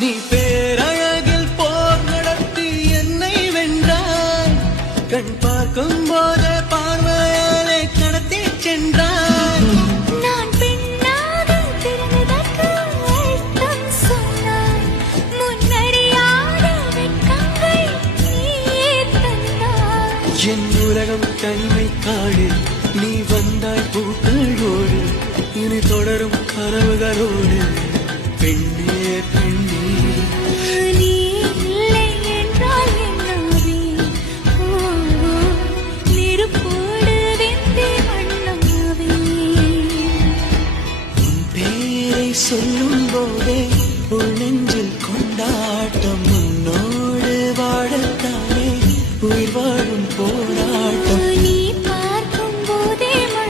நீ பேரழகில் போர் நடத்தி என்னை வென்றாய். கண் பார்க்கும் போதே பார்வையாலே கடத்தி சென்றாய். நான் பெண்ணாக பிறந்ததற்கு அர்த்தம் சொன்னாய். முன்னறியாத வெட்கங்கள் நீயே தந்தாய். என் உலகம் தனிமை காடு, நீ வந்தாய் பூக்களோடு. இனி தொடரும் கனவுகளோடு. பெண்ணே பெண்ணே, நீ இல்லை என்றால் என்னாவே? நெருப்போடு வெந்தே வண்ணமாவே. உன் பேரை சொல்லும் போதே உள் நெஞ்சில் கொண்டாய்.